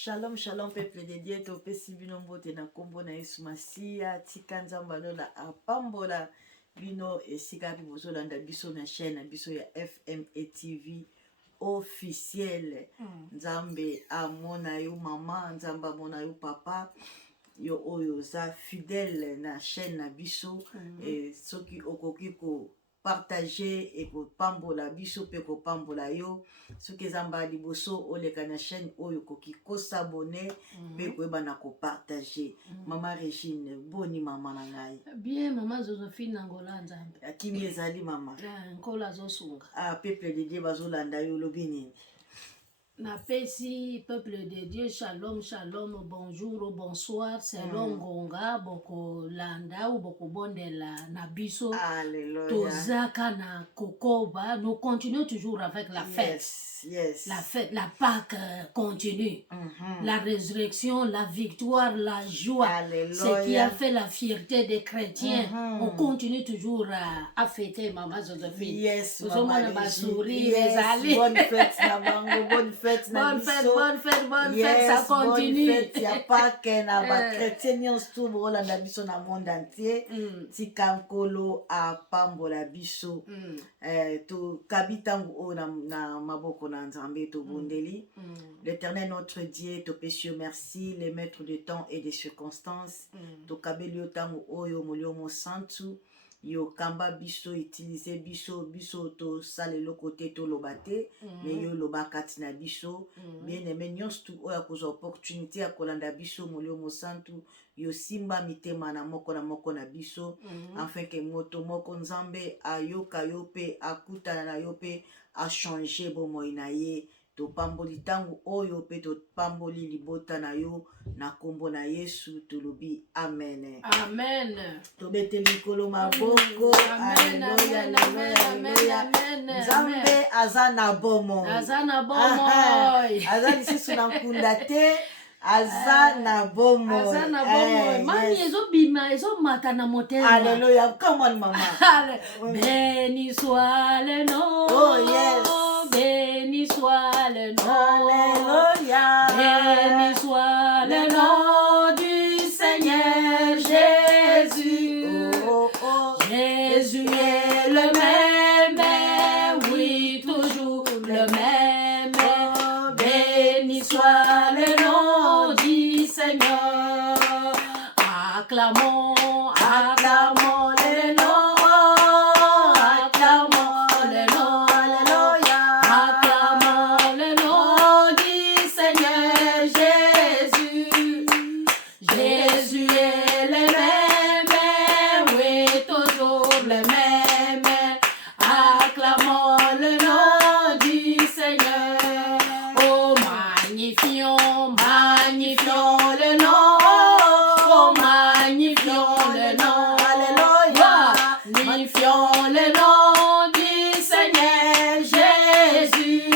Shalom, shalom, peuple de Dieu, topesi bino mbote na kombo na Yesu Masiya, tika nzamba lola apambola bino esika pi bozolanda biso na chaîne na biso ya FME TV officiel. Nzambe amona yo mama, nzamba amona yo papa, yo oyo za fidèle na chaîne na biso, et soki okoki ko partager et ko pambola biso pe ko pambola yo soki zamba liboso oleka na chaîne oyo koki ko s'abonner pe ko eba na ko partager. Mama Regine, boni mama na ngai. Bien mama Josephine Angola nzambe. Akimi ezali mama. Nkola zosunga. Peuple de Dieu bazolanda yo lobi nini? Na pesi peuple de Dieu, shalom, shalom, bonjour, bonsoir, selon Ngonga, boko landa ou boko bondela na biso. Alléluia. Tozaka na kokoba, nous continuons toujours avec la fête. Yes. La fête, la Pâque continue. La résurrection, la victoire, la joie. Alléluia. Ce qui a fait la fierté des chrétiens. On continue toujours à fêter Maman Josephine. Yes, Maman Regine. Yes, bonne fête na bango, bonne fête na biso. Bonne fête, ça continue. Bonne fête, ya Pâque na ba chrétien nyonso tu bolanda biso na monde entier. Tika nkolo apambola biso. To kabitangu o na maboko na nzambe to bondeli. L'Éternel notre Dieu, to péchieux merci, les maîtres de temps et des circonstances. To kabeli otangu oyo moliomo santu. Yo kamba biso utiliser biso to sale le côté to lobate mais yo lobakati na biso bien aimé nyonso tu oya kozo opportunité ya kolanda biso moliomo santu yo simba mitema na moko na biso afin que moto moko nzambe ayoka yo pe akutana na yo pe a changer bomoi na ye to pamboli tangu oyo pe to pamboli libota na yo na kombo na Yesu tolobi amen. Amen. To bete mikolo maboko. Amen. Nzambe azana bomo. Azana bomo. Azana lisusu na nkunda te. Azana bomo. Azana bomo. Mami ezo bima, ezo mata na motema. Alléluia. Come on mama. Béni soit le nom. Oh yes. Béni soit le nom. Alléluia. Béni soit le nom du Seigneur Jésus. Jésus est le même, oui, toujours le même. Béni soit le nom du Seigneur. Acclamons, acclamons le nom. Acclamons le nom. Alléluia. Acclamons le nom du Seigneur Jésus. Jésus est le même, oui, toujours le même. Acclamons le nom du Seigneur. Oh, magnifions, magnifions le nom. Oh, magnifions le nom. Alléluia. Magnifions le nom du Seigneur Jésus.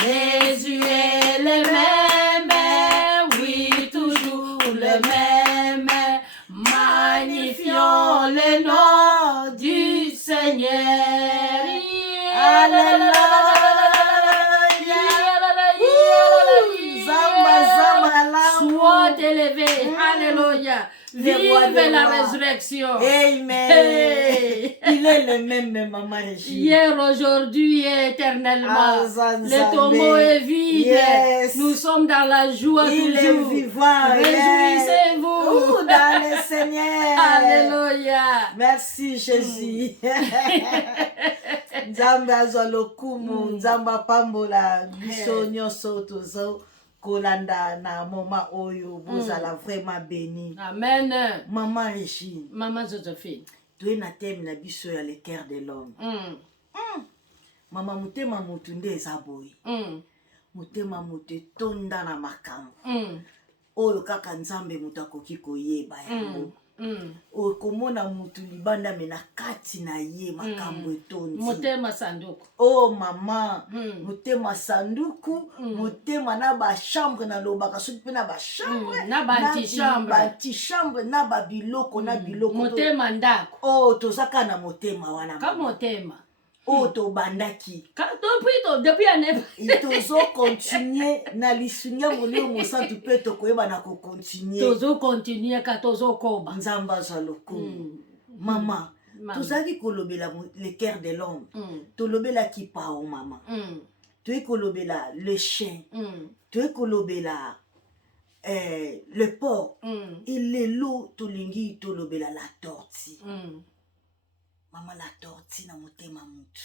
Jésus est le même, oui, toujours le même. Magnifions le nom du Seigneur. Sois élevé. Alléluia. Vive la résurrection. Amen. Il est le même, maman Regine. Hier, aujourd'hui et éternellement. Le tombeau est vide. Yes. Nous sommes dans la joie Il toujours. est vivant. Réjouissez-vous. Dans le Seigneur. Alléluia. Merci Jésus. Nzambe azwa lokumu, nzambe apambola biso nyonso tozo kolanda na moma oyo bozala vraiment béni. Amen. Maman Regine. Maman Josephine. Tu es na thème na biso ya le cœur de l'homme. Mama mutema mutu nde eza boye. Mutema mutu etonda na makambo. Oyo kaka nzambe mutu akoki koyeba yango. Okomona mutu libanda me na kati na ye makambo etondi. Mutema sanduku. Oh mama, mutema sanduku, mutema na ba chambre na lobaka soki pe na ba chambre, na ba antichambre. Ba antichambre na ba biloko na biloko. Mutema ndako. Oh tozaka na mutema wana. Ka mutema. Oto bandaki. Depuis année. Itozo continuer na lisunya moni mosa tu pe to koyeba na ko continuer. Tozo continuer ka tozo koba. Nzamba za lokumu. Mama, tozaki kolobela le cœur de l'homme. Tolobela ki pao mama. Tu kolobela le chien. Tu kolobela le porc. Et le loup tolingi tolobela la tortue. Mama la tortue na motema mutu.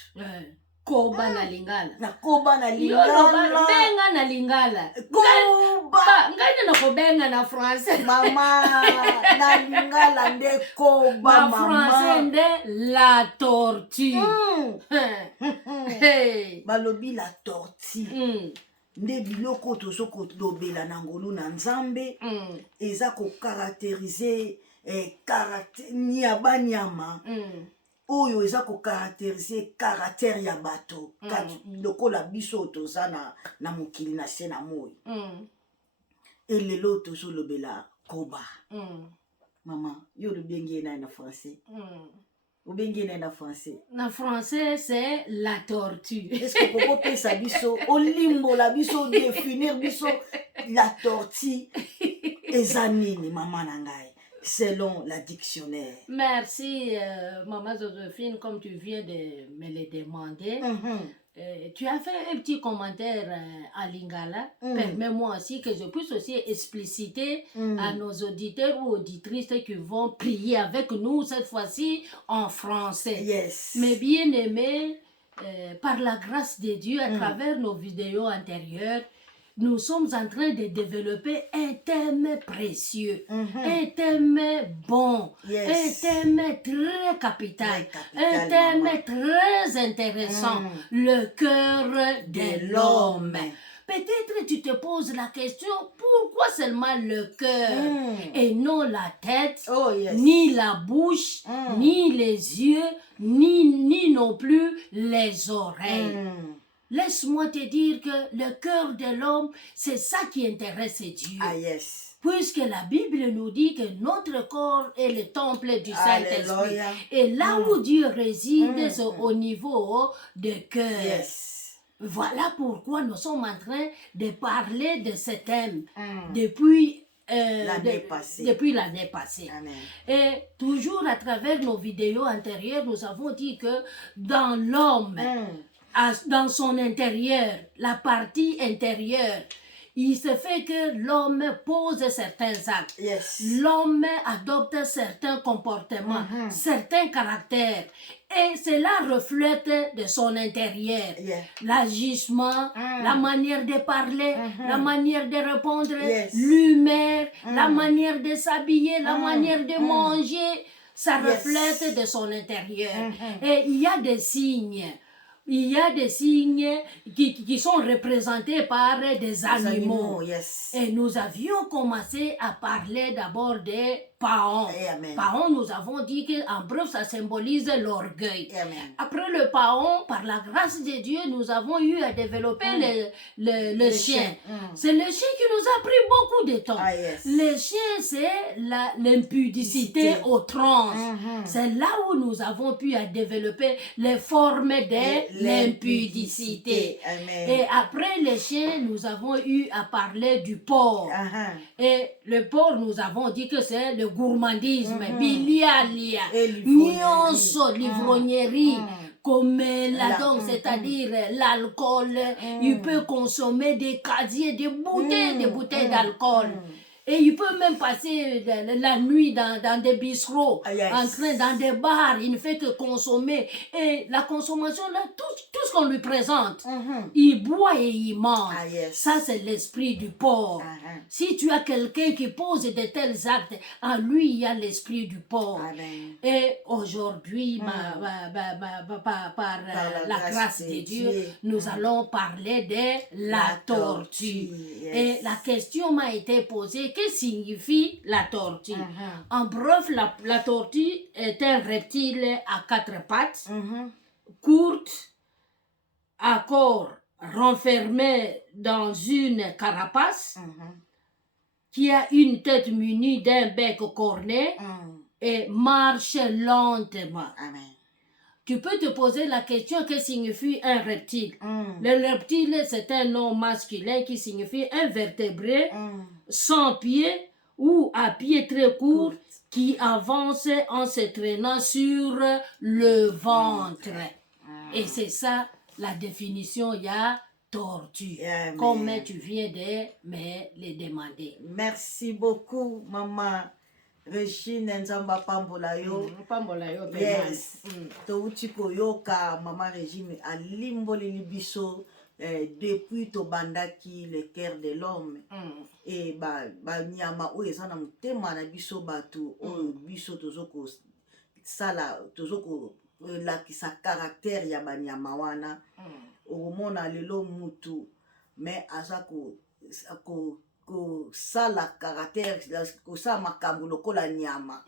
Koba na lingala. Na koba na lingala. Benga na lingala. Koba. Ngani na kobenga na français. Mama na lingala nde koba mama. Na français nde la tortue. Hey. Balobi la tortue. Nde biloko tozo kolobela na ngolu na nzambe. Eza ko caractériser nyama. Oyo eza ko caractériser caractère ya bato lokola biso toza na mokili na se na moi. Elelo tozo lobela koba. Mama, yo lobengi na français. Obengi na français. Na français c'est la tortue. Est-ce que koko pesa biso olimbo la biso définir biso la tortue eza nini mama na ngai? Selon la dictionnaire. Merci, Maman Joséphine, comme tu viens de me le demander. Tu as fait un petit commentaire à Lingala. Permets-moi aussi que je puisse aussi expliciter à nos auditeurs ou auditrices qui vont prier avec nous cette fois-ci en français. Yes. Mais bien aimés, par la grâce de Dieu, à travers nos vidéos antérieures, nous sommes en train de développer un thème précieux, un thème bon, un thème très capital, un thème très intéressant, le cœur de l'homme. Peut-être tu te poses la question, pourquoi seulement le cœur et non la tête, ni la bouche, ni les yeux, ni non plus les oreilles. Laisse-moi te dire que le cœur de l'homme, c'est ça qui intéresse Dieu. Ah yes. Puisque la Bible nous dit que notre corps est le temple du Saint-Esprit. Et là où Dieu réside, c'est au niveau du cœur. Yes. Voilà pourquoi nous sommes en train de parler de ce thème depuis l'année passée. Amen. Et toujours à travers nos vidéos antérieures, nous avons dit que dans l'homme, dans son intérieur, la partie intérieure, il se fait que l'homme pose certains actes. Yes. L'homme adopte certains comportements, certains caractères. Et cela reflète de son intérieur. L'agissement, la manière de parler, la manière de répondre, l'humeur, la manière de s'habiller, la manière de manger. Ça reflète de son intérieur. Et il y a des signes. Il y a des signes qui sont représentés par des animaux. Et nous avions commencé à parler d'abord des paons. Paons, nous avons dit qu'en bref, ça symbolise l'orgueil. Après le paon, par la grâce de Dieu, nous avons eu à développer le chien. C'est le chien qui nous a pris beaucoup de temps. Le chien, c'est l'impudicité au trans. C'est là où nous avons pu à développer les formes de l'impudicité. Et après le chien, nous avons eu à parler du porc. Et le porc, nous avons dit que c'est le gourmandisme, bilialia, nyonso, l'ivrognerie, comme donc, c'est-à-dire l'alcool, il peut consommer des casiers, des bouteilles d'alcool. Et il peut même passer la nuit dans des bistrots, dans des bars, il ne fait que consommer. Et la consommation, là, tout ce qu'on lui présente, il boit et il mange. Ça, c'est l'esprit du porc. Si tu as quelqu'un qui pose de tels actes, en lui, il y a l'esprit du porc. Et aujourd'hui, par la grâce de Dieu, nous allons parler de la tortue. Et la question m'a été posée, que signifie la tortue? En bref, la tortue est un reptile à 4 pattes, courte, à corps renfermé dans une carapace, qui a une tête munie d'un bec corné et marche lentement. tu peux te poser la question que signifie un reptile. Le reptile, c'est un nom masculin qui signifie un vertébré sans pied ou à pied très court qui avance en se traînant sur le ventre. Et c'est ça la définition, il y a tortue, comme tu viens de me le demander. Merci beaucoup, maman Régine Nzamba Pambola yo. Pambola yo, yes. Touti koyoka maman Régine alimboli libiso depuis to bandaki le cœur de l'homme. Et ba nyama o ezana mutema na biso batu o biso tozoko sala tozoko la kisa caractère ya banyama wana. Omona lelo mutu mais azako ko sala caractère ko sa makambo lokola nyama.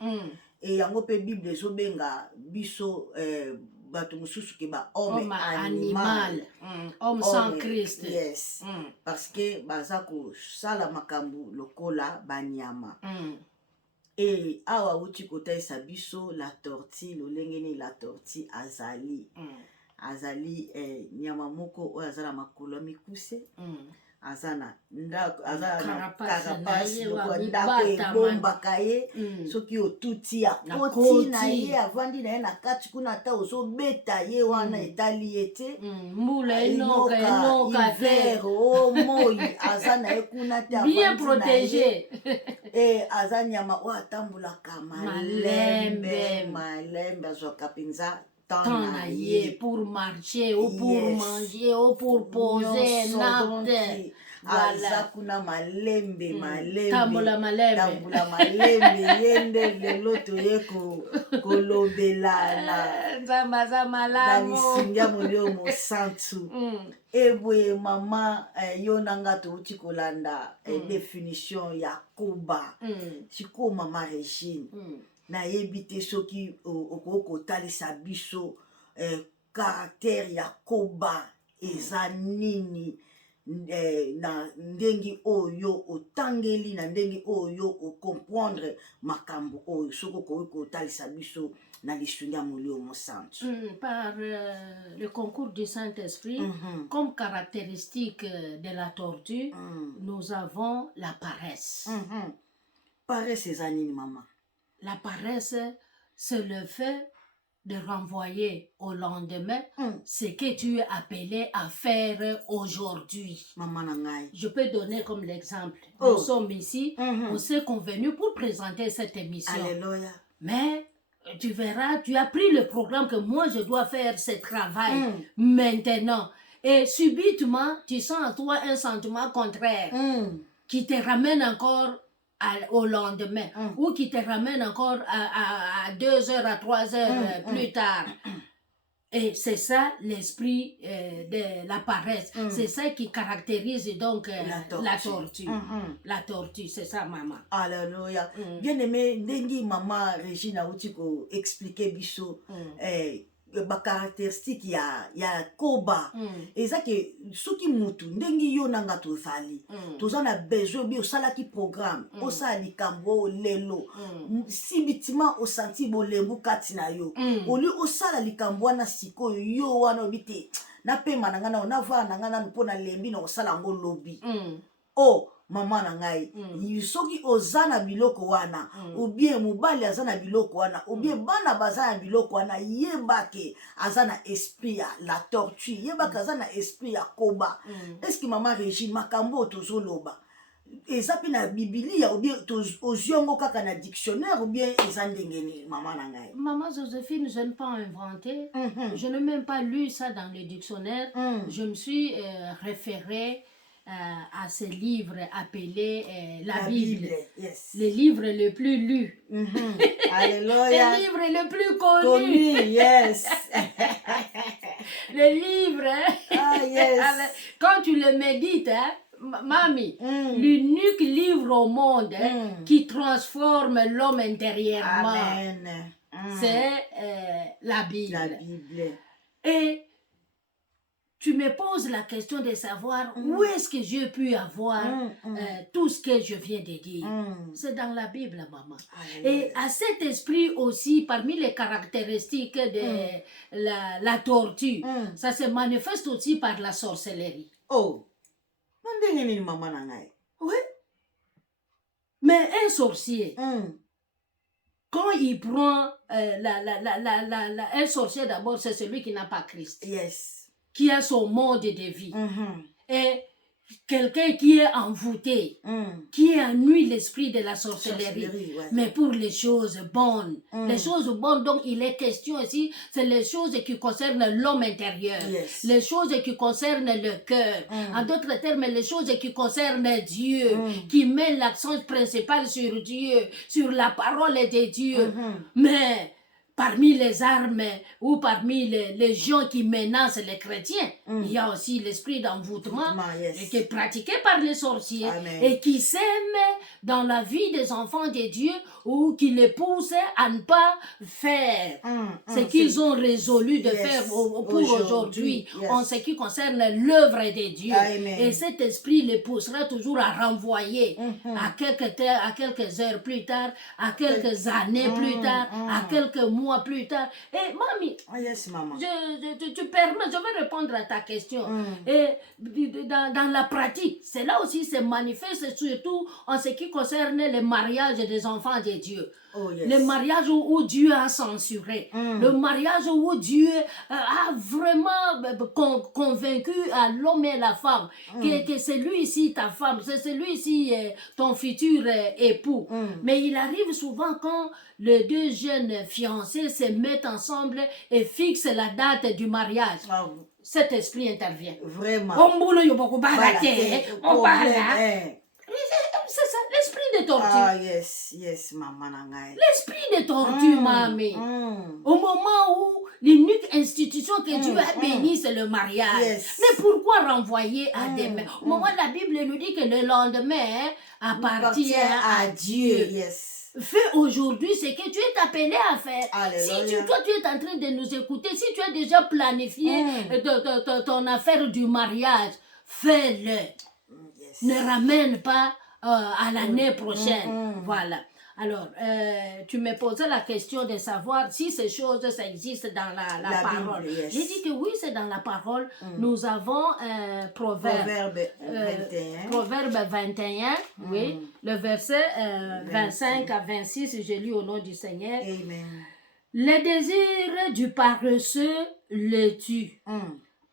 Et yango pe Bible ezobenga biso bato mususu ke ba homme animal. Homme sans Christ. Yes. Parce que bazako sala makambo lokola banyama. Et awa uti kotaisa biso la tortue lolengeni la tortue azali. Azali nyama moko oyo azala makolo mikuse. Azana carapace ndako ebombaka ye soki otuti ya koti na ye avandi na ye na kati kuna ata ozobeta ye wana etali ye te mbula enoka hiver o moi aza na ye kuna te bien protégé. Aza nyama oyo atambolaka malembe azwaka mpenza temps na ye pour marcher ou pour manger ou pour poser nate. Aza kuna malembe tambola malembe yende lelo toye kolobelana nzambaza malamu na lisinga molio mosantu. Eboye mama yo nanga touti kolanda définition ya koba. Siko mama Régine na yebi te soki okotalisa biso caractère ya koba eza nini na ndengi oyo otangeli na ndengi oyo ocomprendre makambo oyo soko kotalisa biso na lisunga molio mosantu. Par le concours du Saint-Esprit, comme caractéristique de la tortue, nous avons la paresse. Paresse eza nini mama? La paresse, c'est le fait de renvoyer au lendemain ce que tu es appelé à faire aujourd'hui. Je peux donner comme l'exemple. Nous sommes ici, on s'est convenu pour présenter cette émission. Alléluia. Mais tu verras, tu as pris le programme que moi je dois faire ce travail maintenant. Et subitement, tu sens en toi un sentiment contraire qui te ramène encore au lendemain ou qui te ramène encore à 2 heures, à 3 heures plus tard. Et c'est ça l'esprit de la paresse. C'est ça qui caractérise donc la tortue. La tortue, c'est ça maman. Alléluia. Bien aimé, ndengi maman Regina Outiko expliquer biso ba caractéristique ya koba. Eza ke soki mutu ndengi yo nanga tozali toza na besoin bi osala ki programme osala likambo lelo sibitima osanti bolembu kati na yo oli osala likambo na sikoyo yo wana obite na pema na ngana na va na ngana mpona lembi na osala ngo lobi mama na ngai soki ozana biloko wana ou bien mobali azana biloko wana ou bien bana bazana biloko wana yebake azana esprit ya la tortue yebaka azana esprit ya koba. Est-ce que maman Régine makambo tozoloba eza pe na Biblia ou bien oziongo kaka na dictionnaire ou bien eza ndengeni maman na ngai? Maman Joséphine, je n'ai pas inventé. Je n'ai même pas lu ça dans le dictionnaire. Je me suis référée à ce livre appelé la Bible. Yes. Le livre le plus lu. Alléluia. Le livre le plus connu. Yes. Le livre, yes. quand tu le médites, Mamie, l'unique livre au monde qui transforme l'homme intérieurement, c'est la Bible. La Bible. Et tu me poses la question de savoir où est-ce que j'ai pu avoir tout ce que je viens de dire. C'est dans la Bible, maman. Et à cet esprit aussi, parmi les caractéristiques de la tortue, ça se manifeste aussi par la sorcellerie. Oh, maman nangai. Oui. Mais un sorcier, quand il prend un sorcier d'abord, c'est celui qui n'a pas Christ. Yes. Qui a son mode de vie. Et quelqu'un qui est envoûté, qui ennuie l'esprit de la sorcellerie. Ouais. Mais pour les choses bonnes, les choses bonnes dont il est question ici, c'est les choses qui concernent l'homme intérieur, les choses qui concernent le cœur. En d'autres termes, les choses qui concernent Dieu, qui met l'accent principal sur Dieu, sur la parole de Dieu. Mais parmi les armes ou parmi les gens qui menacent les chrétiens, il y a aussi l'esprit d'envoûtement qui est pratiqué par les sorciers. Amen. Et qui sème dans la vie des enfants de Dieu ou qui les pousse à ne pas faire ce qu'ils ont résolu de faire pour aujourd'hui en ce qui concerne l'œuvre de Dieu. Amen. Et cet esprit les poussera toujours à renvoyer à quelques heures plus tard, à quelques années plus tard, à quelques mois plus tard. Et mamie, maman. Tu permets, je vais répondre à ta question. Et dans la pratique, c'est là aussi se manifeste surtout en ce qui concerne le mariage des enfants de Dieu. Le mariage où Dieu a censuré. Le mariage où Dieu a vraiment convaincu à l'homme et la femme que c'est lui-ci ta femme, c'est lui-ci ton futur époux. Mais il arrive souvent quand les deux jeunes fiancés se mettent ensemble et fixent la date du mariage. Cet esprit intervient. Vraiment. On parle. C'est ça, l'esprit de tortue. Ah, yes, maman nangai. L'esprit de tortue, mamie. Au moment où l'unique institution que Dieu a bénie, c'est le mariage. Mais pourquoi renvoyer à demain? Au moment où la Bible nous dit que le lendemain appartient à Dieu. Fais aujourd'hui ce que tu es appelé à faire. Alléluia. Si toi tu es en train de nous écouter, si tu as déjà planifié ton affaire du mariage, fais-le. Ne ramène pas à l'année prochaine. Voilà. Alors, tu me posais la question de savoir si ces choses, ça existe dans la parole. Bible, J'ai dit que oui, c'est dans la parole. Nous avons Proverbe 21. Proverbe 21, oui. Le verset 25 à 26, je lis au nom du Seigneur. Amen. Les désirs du paresseux le tuent,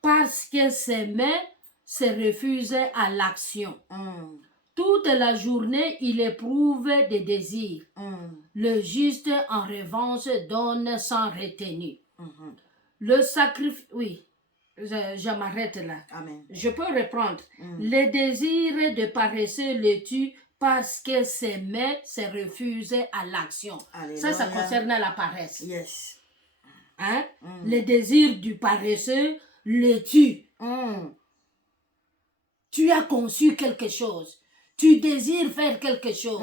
parce que ses mains se refusent à l'action. Toute la journée, il éprouve des désirs. Le juste, en revanche, donne sans retenue. Le sacrifice... Oui, je m'arrête là. Amen. Je peux reprendre. Les désirs de paresseux le tuent parce que ses mains se refusent à l'action. Ça concerne la paresse. Yes. Hein? Les désirs du paresseux le tuent. Tu as conçu quelque chose. Tu désires faire quelque chose.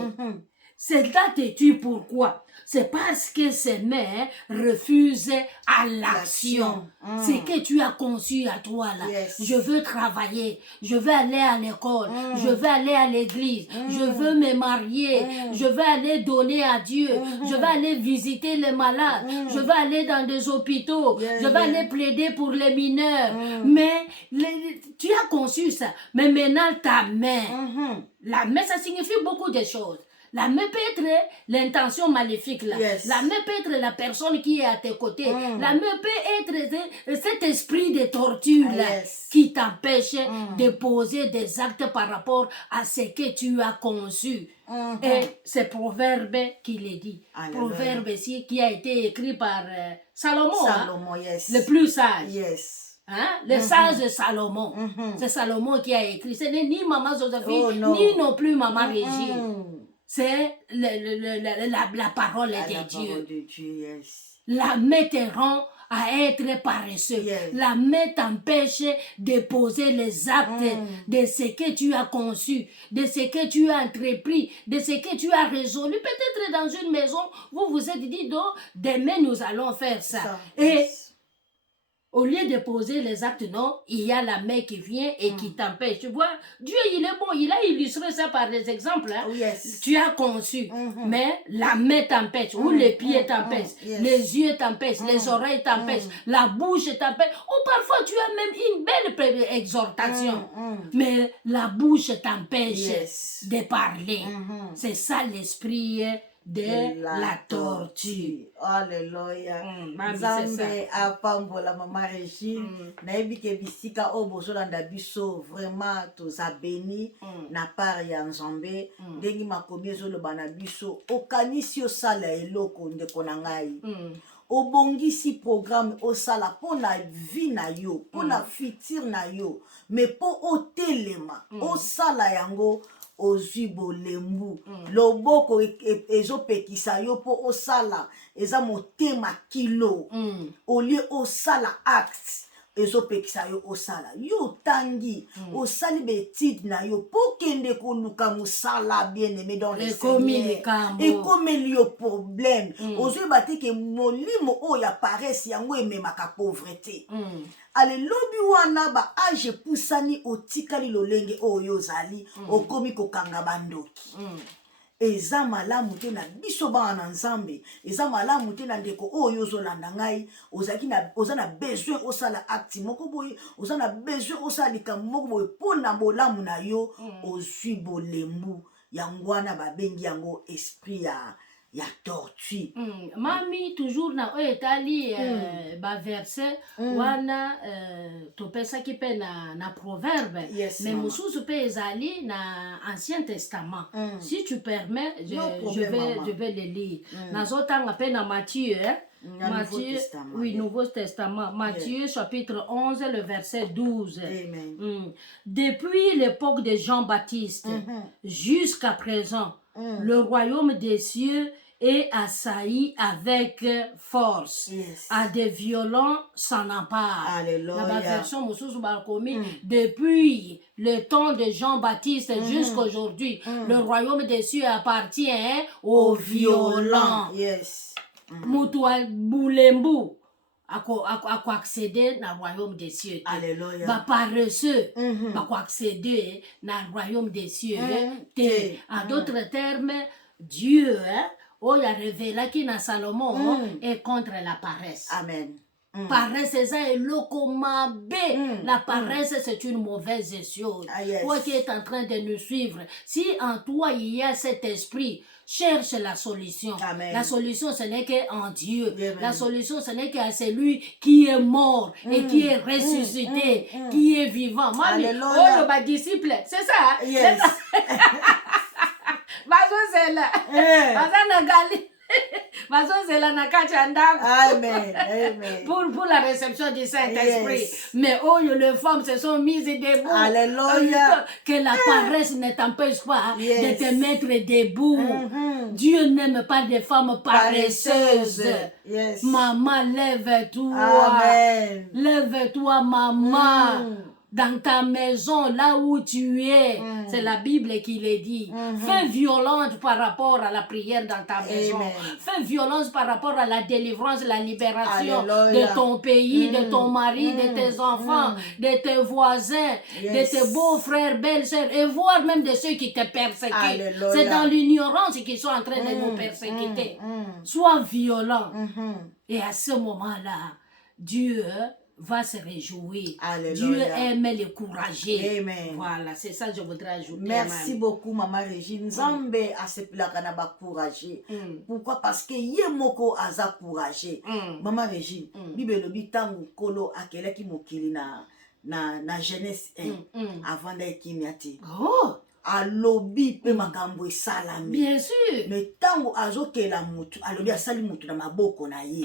C'est là te tue. Pourquoi? C'est parce que ses mains refusent à l'action. C'est que tu as conçu à toi là. Je veux travailler. Je veux aller à l'école. Je veux aller à l'église. Je veux me marier. Je veux aller donner à Dieu. Je veux aller visiter les malades. Je veux aller dans des hôpitaux. Je veux aller plaider pour les mineurs. Mais tu as conçu ça. Mais maintenant ta main. La main, ça signifie beaucoup de choses. La main peut être l'intention maléfique là. La main peut être la personne qui est à tes côtés. La main peut être cet esprit de torture là qui t'empêche de poser des actes par rapport à ce que tu as conçu. Et c'est Proverbe qui le dit. Proverbe ici qui a été écrit par Salomon. Salomon, le plus sage. Le sage Salomon. C'est Salomon qui a écrit. Ce n'est ni Maman Joséphine, ni non plus Maman Régine. C'est la parole de Dieu. La main te rend à être paresseux. La main t'empêche de poser les actes de ce que tu as conçu, de ce que tu as entrepris, de ce que tu as résolu. Peut-être dans une maison, vous vous êtes dit, donc, demain nous allons faire ça. Et Au lieu de poser les actes, non, il y a la main qui vient et qui t'empêche. Tu vois, Dieu, il est bon. Il a illustré ça par des exemples. Hein. Oh, yes. Tu as conçu, mais la main t'empêche, ou les pieds t'empêchent, yes. les yeux t'empêchent, les oreilles t'empêchent, la bouche t'empêche. Ou parfois, tu as même une belle exhortation, mais la bouche t'empêche de parler. C'est ça l'esprit de la tortue. Alléluia. Nzambe apambola mama Régine. Nayebi ke bisika o bozolanda biso vraiment toza béni na part ya Nzambe. Ndengi makomi ezoloba na biso okanisi osala eloko ndeko na ngai. Obongisi programme osala po na vie na yo, po na futur na yo, mais po otelema osala yango ozwi bolembu loboko ezopekisa yo po osala eza motema kilo olie osala acte ezopekisa yo osala yo tangi osali betide na yo po kende koluka mosala bien aimé dans le Seigneur ekomeli yo problème ozoyeba te ke molimo oyo ya paresse yango ememaka pauvreté alelobi wana ba age epusani otikali lolenge oyo ozali okomi kokanga bandoki eza malamu te na biso bana na Nzambe eza malamu te na ndeko oyo ozolanda ngai oza na besoin osala acte moko boye oza na besoin osala likambo moko boye mpo na bolamu na yo ozwi bolembu yango wana babengi yango esprit ya tortue. Mami toujours na etali ba verset wana topesaki pe na proverbe mais mususu pe ezali na Ancien Testament. Si tu permets je vais le lire. Nazotanga pe na Matthieu Nouveau Testament. Matthieu chapitre 11 le verset 12. Amen. Depuis l'époque de Jean-Baptiste jusqu'à présent, le royaume des cieux est assailli avec force. À des violents s'en emparent. Alléluia. La version depuis le temps de Jean-Baptiste jusqu'à aujourd'hui, le royaume des cieux appartient aux violents. Mutua Boulembu. À accéder dans le royaume des cieux. Alléluia. Ba paresseux, à accéder dans le royaume des cieux. En d'autres termes, Dieu, il a révélé qu'il na Salomon est contre la paresse. Amen. Paresse, c'est la paresse, c'est une mauvaise chose. Toi qui es en train de nous suivre, si en toi il y a cet esprit, cherche la solution. Amen. La solution, ce n'est qu'en Dieu. Amen. La solution, ce n'est qu'à celui qui est mort et qui est ressuscité, qui est vivant. Mami, oh, le disciple, c'est ça. Yes. Amen. Amen. Pour la réception du Saint-Esprit. Mais oh, les femmes se sont mises debout. Alléluia. Que la paresse ne t'empêche pas de te mettre debout. Dieu n'aime pas des femmes paresseuses. Maman, lève-toi. Amen. Lève-toi, maman. Dans ta maison, là où tu es, c'est la Bible qui le dit. Fais violence par rapport à la prière dans ta maison. Fais violence par rapport à la délivrance, la libération de ton pays, de ton mari, de tes enfants, de tes voisins, de tes beaux-frères, belles-sœurs, et voire même de ceux qui te persécutent. C'est dans l'ignorance qu'ils sont en train de nous persécuter. Sois violent. Et à ce moment-là, Dieu va se réjouir. Alléluia. Dieu aime les courageux. Amen. Voilà, c'est ça que je voudrais ajouter. Merci beaucoup, Maman Régine. Nzambe a se plakana ba courageux. Pourquoi? Parce que yemoko aza courageux. Maman Régine, Bible bitangu kolo akelaki mokili na jeunesse avant d'être kimiati. Oh! Alobi pe makambo esalami. Bien sûr. Mais tango azokela mutu alobi asali mutu na maboko na ye.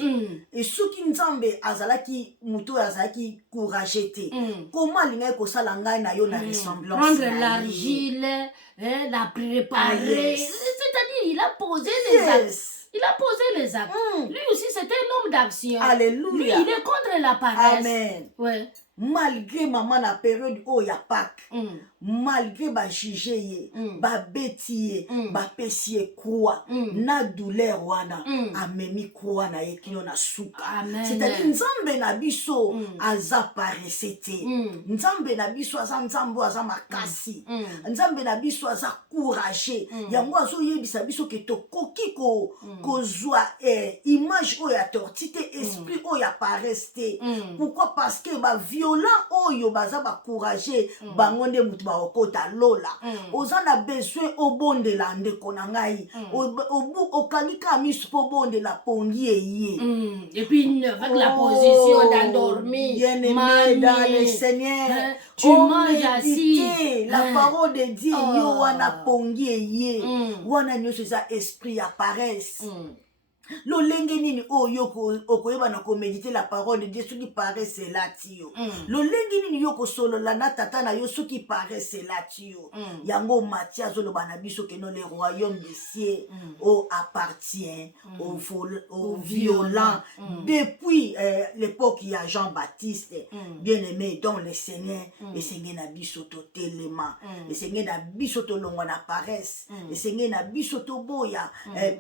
Et soki Nzambe azalaki mutu azalaki courageux te. Comment alinga kosala ngai na yo na ressemblance? Prendre l'argile, la préparer. C'est-à-dire il a posé les actes. Il a posé les actes. Lui aussi c'était un homme d'action. Alléluia. Lui il est contre la paresse. Amen. Ouais. Malgré maman la période où il y a Pâques, malgré ba juger ye ba beti ye ba pesi ye croix na douleur wana amemi croix na ye kino na suka. C'est-à-dire nzambe na biso aza paresse te, nzambe na biso aza nzambe aza makasi, nzambe na biso aza courageux, yango azo yebisa biso ke tokoki kozwa image oyo ya torti te, esprit oyo ya paresse te. Pourquoi? Parce que ba violent oyo baza ba courageux bango nde mutu ba okota lola. Oza na besoin obondela ndeko na ngai, okalika misu po bondela pongi ye. Et puis avec la position d'endormi, bien-aimé dans le Seigneur, tu manges assis, la parole de Dieu yo wana pongi ye, wana nyoso za esprit ya paresse. Lolenge nini oyo okoyeba na koméditer la parole de Dieu soki paresse lati yo. Lolenge nini yo kosolola na tata na yo soki paresse lati yo. Yango Matthieu azoloba na biso que non le royaume des cieux appartient aux violents. Depuis l'époque il y a Jean-Baptiste, bien-aimé dans le Seigneur, et Seigneur na biso to telema, et Seigneur na biso to longwa na paresse, et Seigneur na biso to boya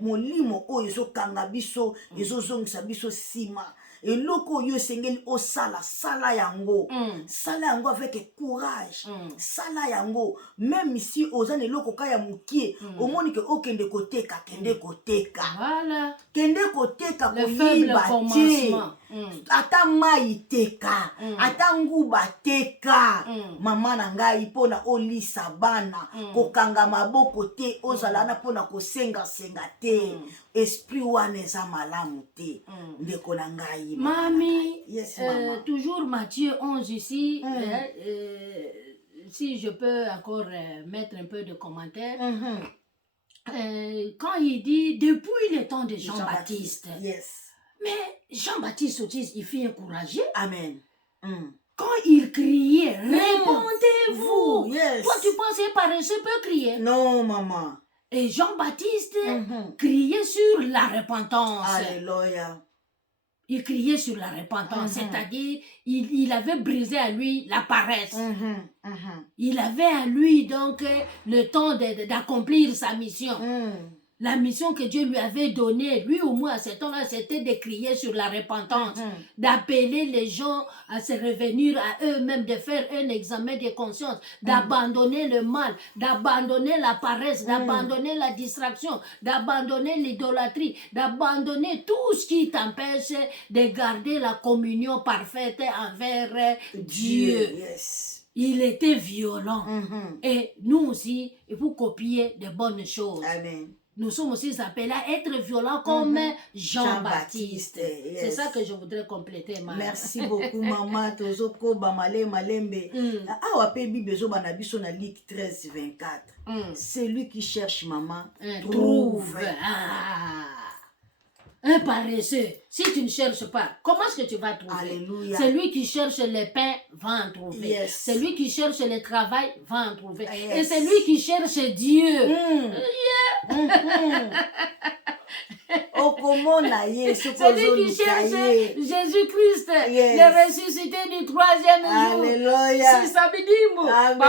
molimo oyo so na biso ezozongisa biso sima eloko yo sengeli osala sala yango avec courage, sala yango même si ozana eloko kaya mukie omoni ke okende koteka kende koteka, voilà, kende koteka koyiba te, ata mai teka, ata nguba teka, mama na ngai pona olisa bana kokanga maboko te, ozala na pona kosenga senga te, esprit wana eza malamu te ndeko na ngai. Mami, yes, toujours Matthieu 11 ici, si je peux encore mettre un peu de commentaires. Quand il dit depuis le temps de Jean-Baptiste, yes. Mais Jean-Baptiste aussi, il fait encourager. Amen. Quand il criait, répondez-vous. Yes. Toi, tu penses que paresseux peut crier? Non, maman. Et Jean-Baptiste criait sur la repentance. Alléluia. Il criait sur la repentance, c'est-à-dire il avait brisé à lui la paresse. Il avait à lui donc le temps d'accomplir sa mission. La mission que Dieu lui avait donnée, lui au moins à ce temps-là, c'était de crier sur la repentance, d'appeler les gens à se revenir à eux-mêmes, de faire un examen de conscience, d'abandonner le mal, d'abandonner la paresse, d'abandonner la distraction, d'abandonner l'idolâtrie, d'abandonner tout ce qui t'empêche de garder la communion parfaite envers Dieu. Yes. Il était violent. Et nous aussi, il faut copier de bonnes choses. Amen. Nous sommes aussi appelés à être violents comme Jean-Baptiste. Yes. C'est ça que je voudrais compléter, maman. Merci beaucoup, maman. Tozoko bamale malembe. Awa pe bibezo banabiso na Luc 13:24. Celui qui cherche maman trouve. Un paresseux, si tu ne cherches pas, comment est-ce que tu vas trouver? Alléluia. Celui qui cherche le pain va en trouver. Yes. Celui qui cherche le travail va en trouver. Yes. Et celui qui cherche Dieu. Celui qui cherche Jésus-Christ, le ressuscité du 3e jour. Alléluia. Si ça veut dire, Amen.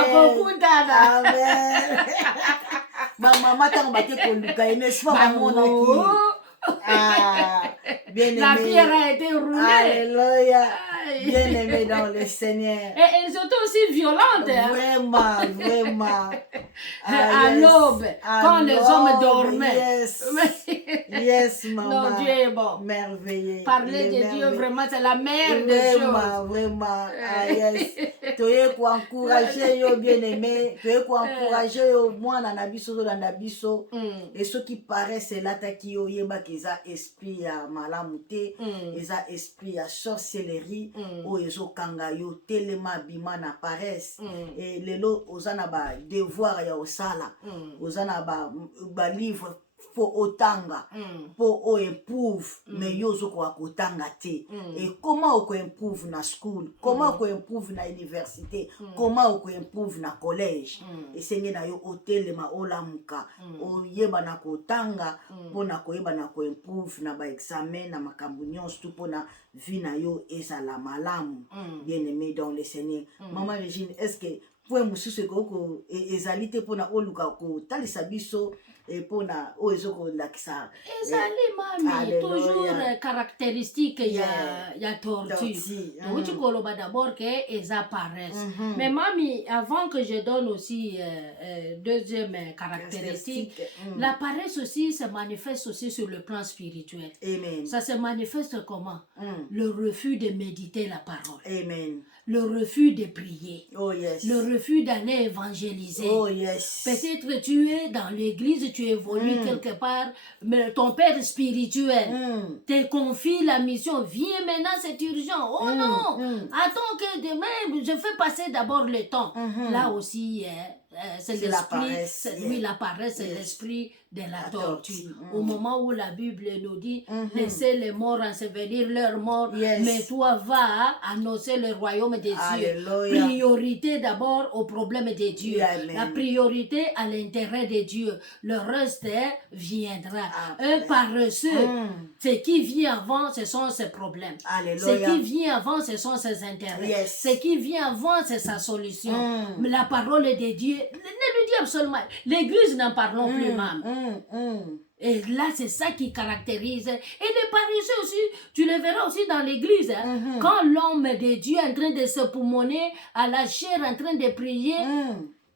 Maman, t'as embarqué pour Lucas, n'est-ce pas, maman? Bien-aimé. La pierre a été roulée. Alléluia. Bien-aimé dans le Seigneur. Et elles sont aussi violentes. Vraiment, vraiment. À l'aube, quand les hommes dormaient. Yes. Yes, maman. Non, Dieu est bon. Merveilleux. Parler de Dieu, vraiment, c'est la meilleure des choses. Vraiment, vraiment. Ah, yes. Tu es pour encourager, bien-aimé. Tu es pour encourager, moi, dans l'abisso, dans l'abisso. Et ceux qui paraissent, c'est l'attaque, yeba, qu'ils ont esprit à malamouté, ils ont esprit à sorcellerie, ou ils ont kangayo, telema, bima, na paresse. Et les lots, aux anaba, devoir, ya osala, aux anaba, livre, po otanga, po o improve, mais yozo kwa kotanga te. Et comment on improve na school, comment on improve na université, comment on improve na collège. Et c'est na yo otelema olamuka, o yeba na kotanga, po na koyeba na ko improve na ba examen na makambo nyonso po na vie na yo ezala malamu. Bien-aimé dans le Seigneur. Maman Régine, est-ce que point mosusu ezali te mpona oluka kotalisa biso mpona oyo ezokolakisa ezali mami toujours caractéristique ya tortue touti koloba d'abord que eza paresse mais mami avant que je donne aussi deuxième caractéristique la paresse aussi se manifeste aussi sur le plan spirituel. Amen. Ça se manifeste comment? Le refus de méditer la parole. Amen. Le refus de prier. Oh yes. Le refus d'aller évangéliser. Oh yes. Peut-être tu es dans l'église, tu évolues quelque part, mais ton père spirituel te confie la mission. Viens maintenant, c'est urgent. Oh non, attends que demain, je fais passer d'abord le temps. Là aussi, c'est l'esprit, oui, la paresse, c'est l'esprit de la tortue. Au moment où la Bible nous dit, laissez les morts ensevelir leurs morts, mais toi va annoncer le royaume des cieux. Priorité d'abord au problème de Dieu. La priorité à l'intérêt de Dieu. Le reste viendra. Un paresseux, ce qui vient avant, ce sont ses problèmes. Ce qui vient avant, ce sont ses intérêts. Ce qui vient avant, c'est sa solution. Mais la parole de Dieu, ne lui dis absolument, l'église n'en parlons plus, même. Et là, c'est ça qui caractérise. Et les paresseux aussi, tu le verras aussi dans l'église. Quand l'homme de Dieu est en train de se poumonner à la chair, en train de prier,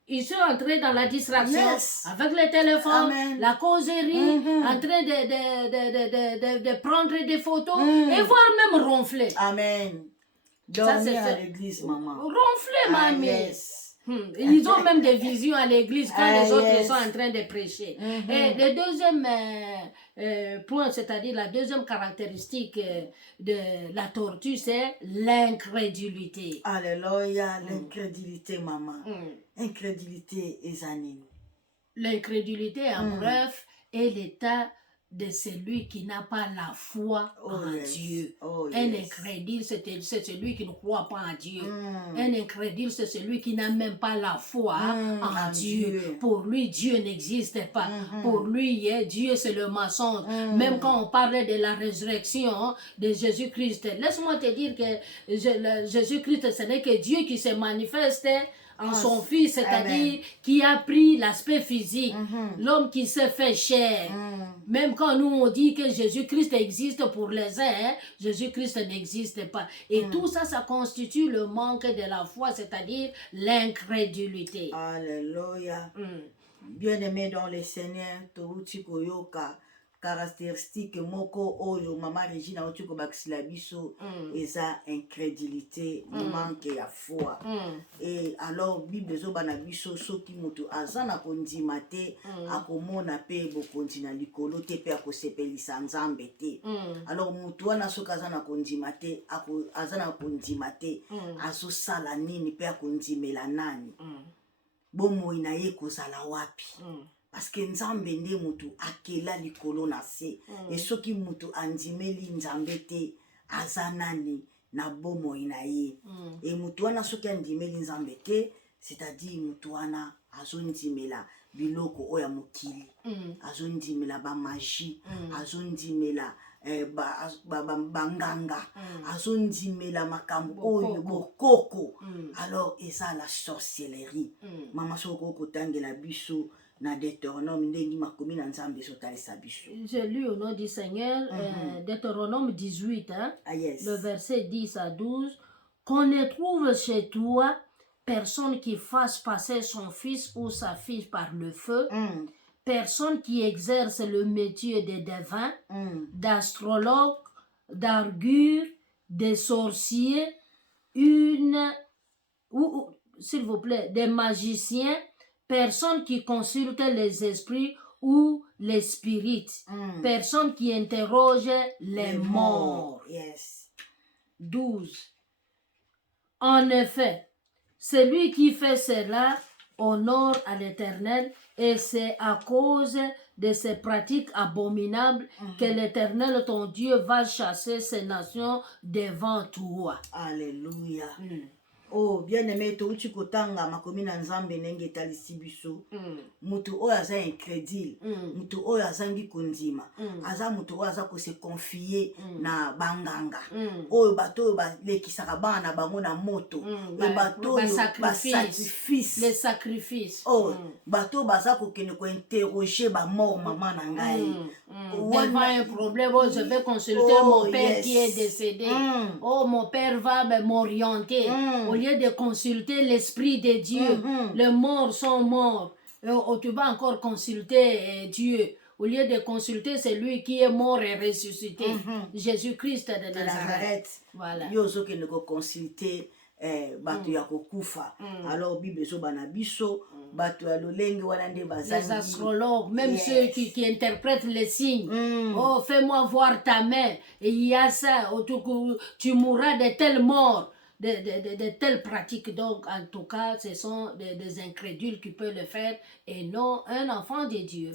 ils sont entrés dans la distraction avec le téléphone, la causerie, en train de prendre des photos et voire même ronfler. Amen. Dormir à l'église, maman. Ronfler, mamie. Ils ont même des visions à l'église quand les autres sont en train de prêcher. Et le deuxième point, c'est-à-dire la deuxième caractéristique de la tortue, c'est l'incrédulité. Alléluia, l'incrédulité, maman. Incrédulité, Ezanine. L'incrédulité, en bref, est l'état de celui qui n'a pas la foi en Dieu. Un incrédule, c'est celui qui ne croit pas en Dieu. Un incrédule, c'est celui qui n'a même pas la foi en Dieu. Pour lui, Dieu n'existe pas. Pour lui, Dieu, c'est le mensonge. Même quand on parle de la résurrection de Jésus-Christ, laisse-moi te dire que Jésus-Christ, ce n'est que Dieu qui se manifeste en son fils, c'est-à-dire qui a pris l'aspect physique, l'homme qui s'est fait chair. Même quand nous on dit que Jésus-Christ existe pour les uns, Jésus-Christ n'existe pas. Et tout ça, ça constitue le manque de la foi, c'est-à-dire l'incrédulité. Alléluia. Bien-aimé dans le Seigneur, touti koyoka caractéristique moko oyo mama Regina oti ko bakisila biso eza incrédulité, manque ya foi. Et alors Bible ezobana biso soki mutu azana kondima te akomona pe bokonzi na likolo te pe akosepelisa nzambe te. Alors mutu wana soki azana kondima te azana kondima te azosala nini pe akondimela nani bomoi na ye kozala wapi. Parce que nzambe nde mutu akela likolo na se. Et soki mutu andimeli nzambe te azanani na bomoi na ye. Et mutu wana soki andimeli nzambe te, c'est-à-dire mutu wana azondimela biloko oya mokili. Azondimela ba magie, azondimela banganga, azondimela makambo oyo bokoko. Alors eza la sorcellerie. Mama soko kotangela biso. J'ai lu au nom du Seigneur Deutéronome 18, le verset 10 à 12, qu'on ne trouve chez toi personne qui fasse passer son fils ou sa fille par le feu, personne qui exerce le métier de devin, d'astrologue, d'argure, de sorcier, s'il vous plaît, des magiciens, personne qui consulte les esprits ou les spirites. Personne qui interroge les morts. 12. En effet, celui qui fait cela honore à l'Éternel et c'est à cause de ces pratiques abominables que l'Éternel, ton Dieu, va chasser ces nations devant toi. Alléluia. Oh, bien aimé, to uchi kotanga makomi na nzambe nenge etalisi biso. Mutu oyo aza incrédule, mutu oyo azangi kondima, aza mutu oyo aza kose confier na banganga. Oyo bato oyo balekisaka bana na bango na moto. Oyo bato oyo sacrifice. Les sacrifices. Oh, bato baza kokende ko interroger ba mort maman na ngai. Devant un problème, oh, je vais consulter mon père qui est décédé. Oh, mon père va m'orienter. Au lieu de consulter l'Esprit de Dieu, les morts sont morts. Oh, tu vas encore consulter Dieu. Au lieu de consulter celui qui est mort et ressuscité, Jésus-Christ de Nazareth. Voilà. Yo zo ke ne ko consulter bato ya kokufa. Alors Bible zo bana biso bato ya lolenge wana nde bazali. Les astrologues, même ceux qui interprètent les signes. Oh, fais-moi voir ta main. Et il y a ça, tu mourras de telle mort. De telles pratiques. Donc, en tout cas, ce sont des incrédules qui peuvent le faire et non un enfant de Dieu.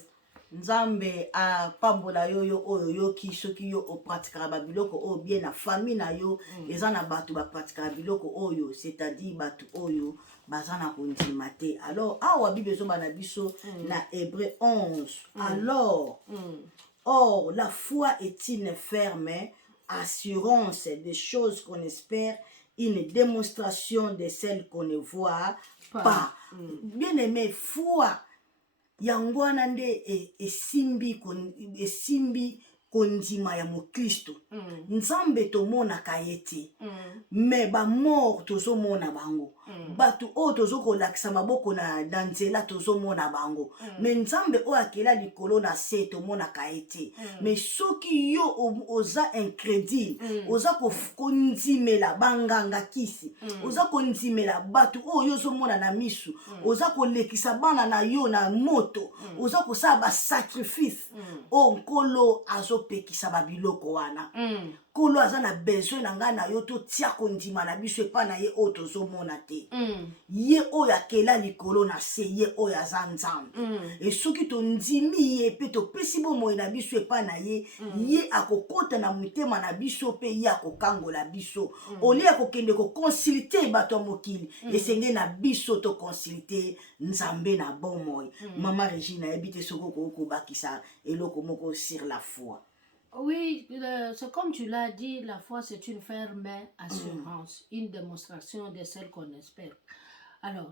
Nzambe a pambola yo oyo ki soki yo o pratikaka babiloko oyo bien na famille na yo eza na bato ba pratikaka biloko oyo, c'est-à-dire bato oyo baza na kondima te. Alors awa Bible ezoba na biso na Hébreu 11. Alors or la foi est une ferme assurance des choses qu'on espère, une démonstration de celles qu'on ne voit pas. Bien aimé, foi yangwana nde esimbi kondima ya mokristo. Nzambe tomonaka ye te, me bamort tozomona bango. Bato oyo tozokolakisa maboko na nzela tozomona bango, me nzambe oyo akela likolo na se tomonaka ye te. Me soki yo oza incrédule, oza kondimela banganga kisi, oza kondimela bato oyo ozomona na misu, oza kolekisa bana na yo na moto, oza kosala basacrifice, o nkolo azopekisa babiloko wana. Kolo aza na besoin na nga na yo totia kondima na biso epa na ye oyo tozomona te. Ye oyo akela likolo na se, ye oyo aza nzambe. E soki tondimi ye pe topesi bomoi na biso epa na ye, ye akokota na motema na biso pe ye akokangola biso. Olie akokende kokonsulte bato ya mokili, esenge na biso tokonsulte nzambe na bomoi. Mama Regina yebi te soko kokobakisa eloko moko sur la foi. Oui, c'est comme tu l'as dit, la foi c'est une ferme assurance, une démonstration de celle qu'on espère. Alors,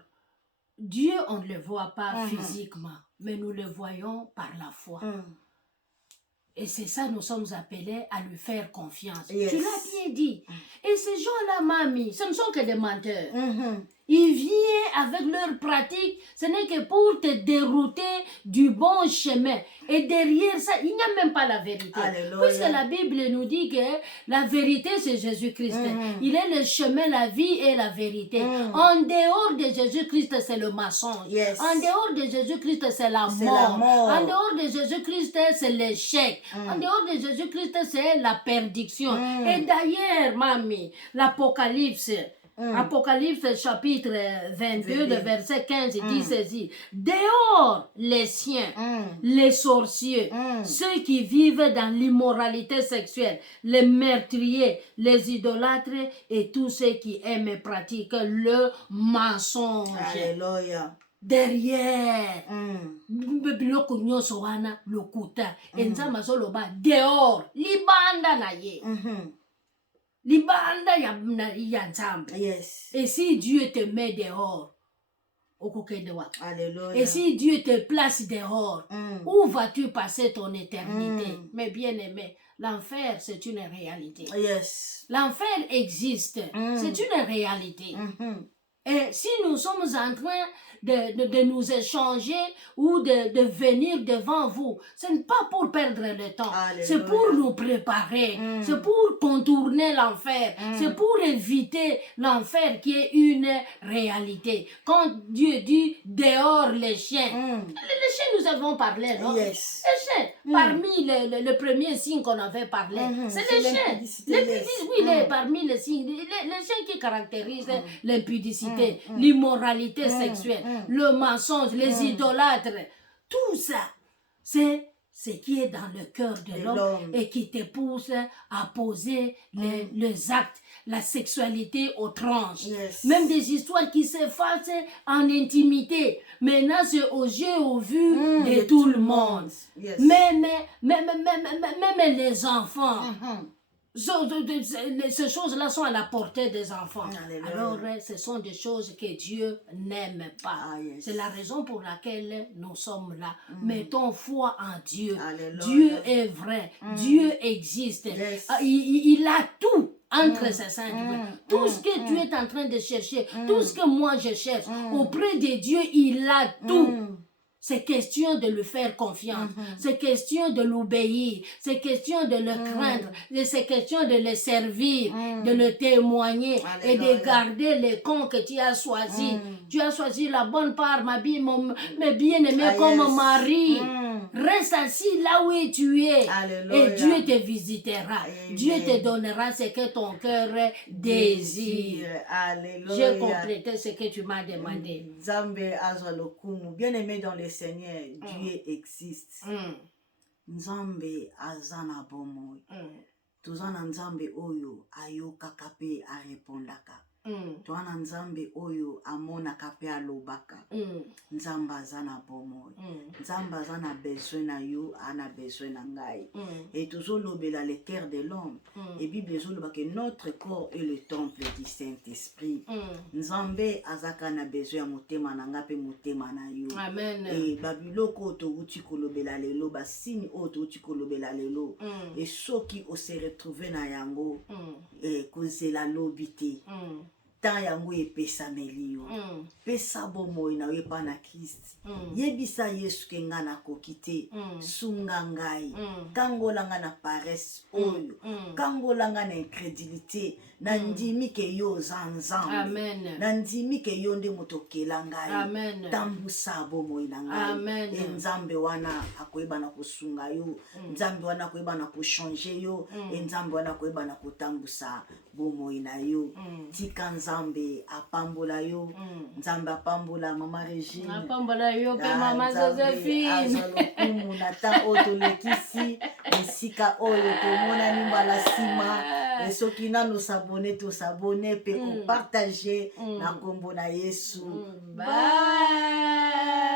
Dieu on ne le voit pas physiquement, mais nous le voyons par la foi. Et c'est ça, nous sommes appelés à lui faire confiance. Tu l'as bien dit. Et ces gens-là, mamie, ce ne sont que des menteurs. Ils viennent avec leurs pratiques, ce n'est que pour te dérouter du bon chemin. Et derrière ça, il n'y a même pas la vérité. Alléluia. Puisque la Bible nous dit que la vérité, c'est Jésus-Christ. Il est le chemin, la vie et la vérité. En dehors de Jésus-Christ, c'est le mensonge. En dehors de Jésus-Christ, c'est la mort. En dehors de Jésus-Christ, c'est l'échec. En dehors de Jésus-Christ, c'est la perdition. Et d'ailleurs, mamie, l'Apocalypse, Apocalypse chapitre 22, le verset 15 dit ceci: dehors les siens, les sorciers, ceux qui vivent dans l'immoralité sexuelle, les meurtriers, les idolâtres et tous ceux qui aiment et pratiquent le mensonge. Alléluia. Derrière biloko nyonso wana lokuta enzamba zoloba dehors libanda na ye. Libanda ya nzambe. Et si Dieu te met dehors, Alléluia. Et si Dieu te place dehors, où vas-tu passer ton éternité? Mais bien aimé, l'enfer c'est une réalité. L'enfer existe, c'est une réalité. Et si nous sommes en train de nous échanger ou de venir devant vous, ce n'est pas pour perdre le temps. C'est pour nous préparer. C'est pour contourner l'enfer. C'est pour éviter l'enfer qui est une réalité. Quand Dieu dit dehors les chiens, les chiens nous avons parlé, non? Les chiens, parmi le premier signe qu'on avait parlé, c'est les chiens. Parmi les signes, les chiens qui caractérisent l'impudicité, l'immoralité sexuelle, le mensonge, les idolâtres, tout ça, c'est ce qui est dans le cœur de l'homme et qui te pousse à poser les actes, la sexualité aux tranches. Même des histoires qui s'effacent en intimité. Maintenant, c'est aux yeux, au vu de tout le monde. Même les enfants. Ces choses-là sont à la portée des enfants. Alors, ce sont des choses que Dieu n'aime pas. C'est la raison pour laquelle nous sommes là. Mettons foi en Dieu. Dieu est vrai. Dieu existe. Il a tout entre ses seins. Tout ce que tu es en train de chercher, tout ce que moi je cherche, auprès de Dieu, il a tout. C'est question de lui faire confiance. C'est question de l'obéir. C'est question de le craindre. C'est question de le servir, de le témoigner et de garder les cons que tu as choisis. Tu as choisi la bonne part, mes bien-aimés, comme mari. Reste assis là où tu es. Et Dieu te visitera. Dieu te donnera ce que ton cœur désire. J'ai complété ce que tu m'as demandé. Bien-aimé dans le Seigneur, Dieu existe. Nzambe azana bomoy. Tozana nzambe oyo ayokaka pe arepondaka. Toana nzambe oyo amonaka pe alobaka. Nzamba azana bomoy. Nzamba azana besoin na yo, ana besoin na ngai. Et toujours lobela le cœur de l'homme. Et Bible zoloba que notre corps est le temple du Saint-Esprit. Nzambe azaka na besoin motema na nga pe motema na yo. Amen. Et babiloko to uti kolobela lelo basini oto uti kolobela lelo. Et soki o se retrouver na yango et kozela lobité. Tant yango epesameli yo. Pesa bomoi na yo pa na Christ. Yebisa Yesu ke nga na kokite. Sunga ngai. Kangola nga na paresse oyo. Kangola nga na incrédulité. Nandimi ke yo zanzambe. Amen. Nandimi ke yo nde motokela ngai. Amen. Tambusa bomoi na ngai. Amen. E nzambe wana akoyeba na kosunga yo. Nzambe wana akoyeba na kochanger yo. E nzambe wana akoyeba na kotambusa bomoi na yo. Tika nzambe apambola yo. Nzambe apambola mama Regine. Apambola yo pe mama Josephine. Azalokumu na ta oto lekisi. Esika oyo tomona nimbala sima. Et soki nano s'abonner to s'abonner pe ou partager na kombo na Yesu. Bye.